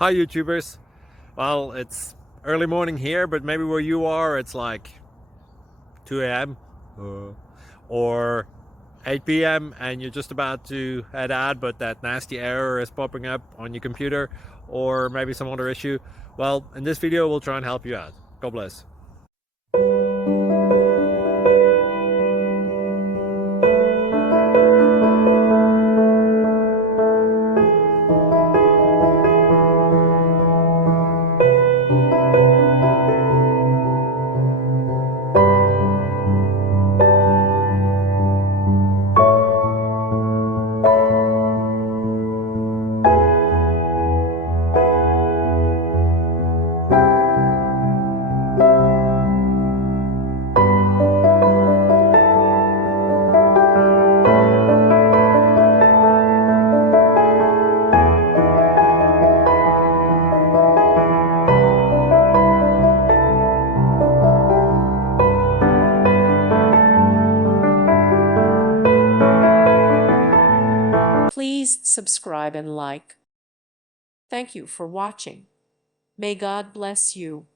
Hi YouTubers. Well, it's early morning here, but maybe where you are it's like 2 a.m. or 8 p.m. and you're just about to head out, but that nasty error is popping up on your computer, or maybe some other issue. Well, in this video we'll try and help you out. God bless. Please subscribe and like. Thank you for watching. May God bless you.